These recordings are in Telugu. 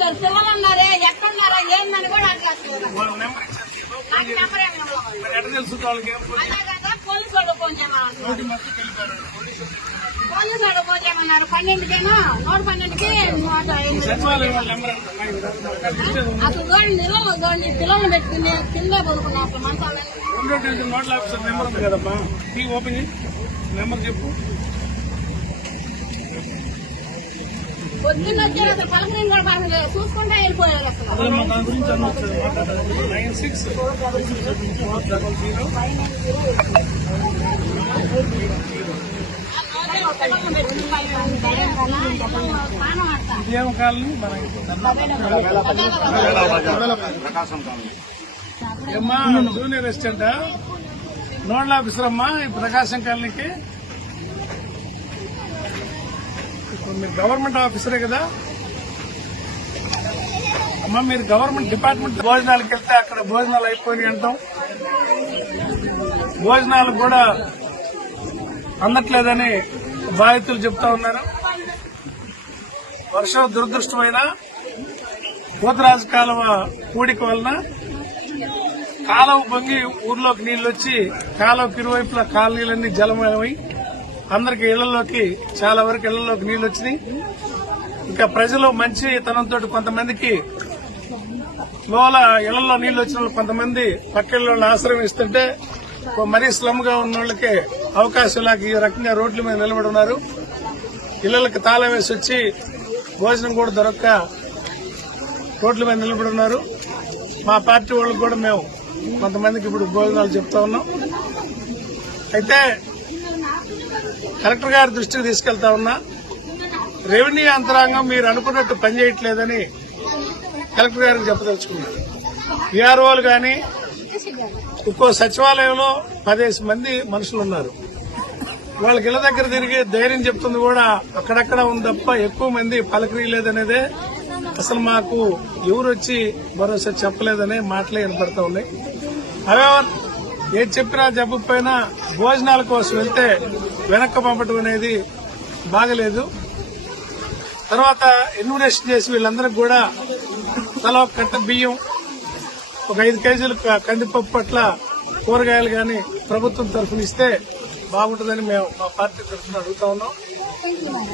సార్ పిల్లలు ఉన్నారే ఎక్కడున్నారా ఏందని కూడా అట్లా పోలీసు వాళ్ళు ఫోన్ చేయమన్నారు. పోలీసు వాళ్ళు ఫోన్ చేయమన్నారు 12కేనా 112కి అసలు గోడిని పిల్లల్ని పెట్టుకుని కింద పడుకున్నాం అసలు మంచాలని. నోట్ల ఆఫీసర్ నెంబర్ ఉంది కదమ్మా, ఓపెన్ చేయి నెంబర్ చెప్పు. పొద్దున్న వచ్చారు అసలు పలకరిని కూడా బాగా చూసుకుంటా వెళ్ళిపోయారు అసలు. దాని గురించి మాట్లాడాలి. 96 కాలనీ ఏమ్మా జూనియర్ అసిస్టెంట్ నోడల్ ఆఫీసర్ అమ్మా ఈ ప్రకాశం కాలనీకి. ఇప్పుడు మీరు గవర్నమెంట్ ఆఫీసరే కదా అమ్మా, మీరు గవర్నమెంట్ డిపార్ట్మెంట్ భోజనాలకు వెళ్తే అక్కడ భోజనాలు అయిపోయి అంటాం, భోజనాలు కూడా అందట్లేదని బాధితులు చెప్తా ఉన్నారు. వర్షం దురదృష్టమైన పోతరాజు కాలువ పూడిక వలన కాలువ పొంగి ఊర్లోకి నీళ్లొచ్చి కాలువకి ఇరువైపులా కాలనీలన్నీ జలమయమై అందరికి ఇళ్లలోకి చాలా వరకు ఇళ్లలోకి నీళ్లు వచ్చినాయి. ఇంకా ప్రజలు మంచి తనంతో కొంతమందికి లోల ఇళ్లలో నీళ్లు వచ్చిన వాళ్ళు కొంతమంది పక్కిళ్ళ ఆశ్రయం ఇస్తుంటే మరీ స్లమ్ గా ఉన్న వాళ్ళకి అవకాశం లేక ఈ రకంగా రోడ్ల మీద నిలబడి ఉన్నారు. ఇళ్లకి తాళం వేసి వచ్చి భోజనం కూడా దొరక్క రోడ్ల మీద నిలబడి ఉన్నారు. మా పార్టీ వాళ్ళకి కూడా మేము కొంతమందికి ఇప్పుడు భోజనాలు చెప్తా ఉన్నాం. అయితే కలెక్టర్ గారి దృష్టికి తీసుకెళ్తా ఉన్నా, రెవెన్యూ యంత్రాంగం మీరు అనుకున్నట్టు పనిచేయట్లేదని కలెక్టర్ గారికి చెప్పదలుచుకున్నారు. విఆర్ఓలు గాని ఒక్కో సచివాలయంలో 10 మంది మనుషులు ఉన్నారు. వాళ్ళకి ఇళ్ల దగ్గర తిరిగి ధైర్యం చెప్తుంది కూడా అక్కడక్కడ ఉంది తప్ప ఎక్కువ మంది పలకరియలేదనేదే, అసలు మాకు ఎవరు వచ్చి భరోసా చెప్పలేదనే మాటలే వినపడతా ఉన్నాయి. హవెవర్ ఏది చెప్పినా చెప్పకపోయినా భోజనాల కోసం వెళ్తే వెనక్కి పంపడం అనేది బాగలేదు. తర్వాత ఇన్విటేషన్ చేసి వీళ్ళందరికీ కూడా తలా ఒక కట్ట బియ్యం, ఒక 5 కేజీలు కందిపప్పు పట్ల కూరగాయలు గాని ప్రభుత్వం తరఫున ఇస్తే బాగుంటుందని మేము మా పార్టీ తరఫున అడుగుతా ఉన్నాం.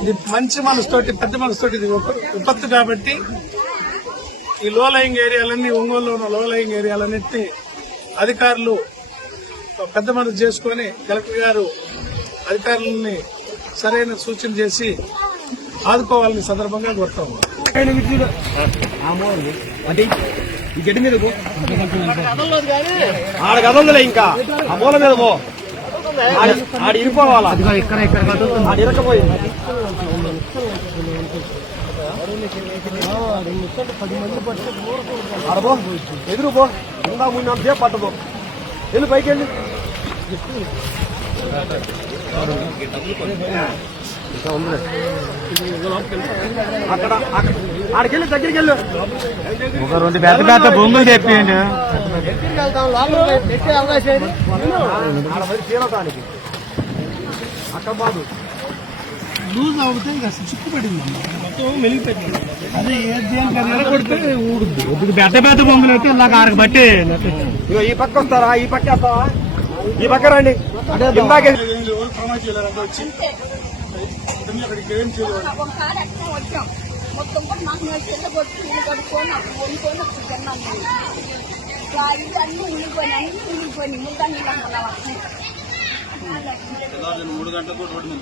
ఇది మంచి మనసుతోటి పెద్ద మనసుతోటి ఇది విపత్తు కాబట్టి ఈ లో లయింగ్ ఏరియాలన్నీ ఒంగోలులో ఉన్న లో లయింగ్ ఏరియాలన్నింటినీ అధికారులు పెద్ద మనసు చేసుకుని కలెక్టర్ గారు అధికారులని సరైన సూచన చేసి ఆదుకోవాలని సందర్భంగా కోరుతాము. ఈ గడ్డి మీద ఆడ కదలలే, ఇంకా ఆ మూల మీద పో, ఆడ ఇరిపోవాలా, ఆడ ఇరకపోయి ఆడబో ఎదురు పో, ఇంకా 3-4 సేపు పట్టబో, వెళ్ళి పైకి వెళ్ళి అక్కడ ఆడికెళ్ళి దగ్గరికి వెళ్ళు, ఒక 2 పెద్ద పెద్ద బొంగులు తెప్పియండి. దగ్గరికి వెళ్తాం, లోపల పెట్టే అవకాశం చీరటానికి అక్కడ బాబు లూజ్ అవుతే చిక్కుపడింది, మొత్తం వెలిగిపోయింది. అదే కొడితే ఊడుద్ది. పెద్ద పెద్ద బొంగులు అయితే ఇలా ఆరకు బట్టి ఈ పక్క వస్తారా, ఈ పక్క వస్తావా, ఈ పక్క రండి. వచ్చి అక్కడికి ఏం చేయలేదు. ఒకసారి అట్లా వచ్చాం మొత్తం కూడా మాకు చెల్లి కొట్టి ఇల్లు కడుక్కొని అప్పుడు వండుకొని అప్పుడు తిన్నాం. ఇల్లు అన్ని ఉండిపోయినాయి, ఉండిపోయినాయి ముద్ద నీళ్ళు అనుకున్నాం. 3 గంటలకు రోడ్డు మీద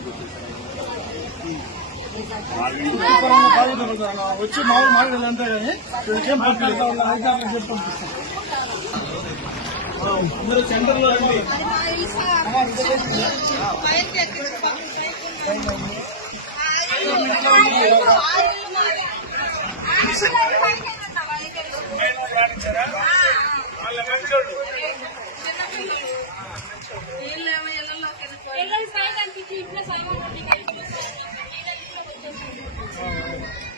వచ్చి మామూలు మాట్లాడాలి అంతే కానీ ఇంకేం పంపిస్తాం, అధికారులకు చెప్పి పంపిస్తాం. అందరూ సెంటర్లో రండి.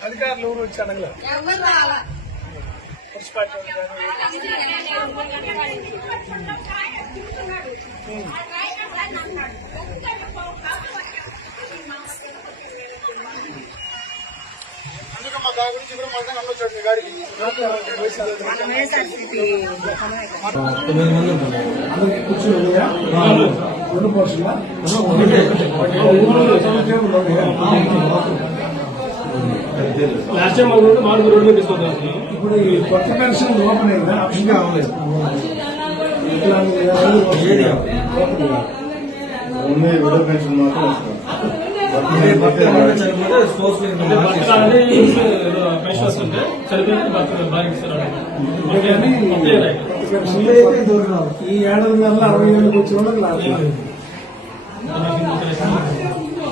అధికారులు ఎవరు వచ్చి అడగలేదు. అందుకే దాని గురించి ఇప్పుడు మన అన్నొచ్చాడు మీ గాడికి అందరికి కూర్చొని రెండు పోర్షన్లా లాస్ట్ టైం మాకు రోడ్డు తీసుకుంటాం. ఇప్పుడు ఈ కొత్త పెన్షన్ ఓపెన్ అయిందా? ఇంకా అవ్వలేదు. విడో పెన్షన్ మాత్రం పెన్షన్ వస్తుంటే చనిపోయిన బాగా ఇస్తారు. ఈ ఏడాది నెలలో 60 ఏళ్ళకి వచ్చిన వాళ్ళకి లాభం.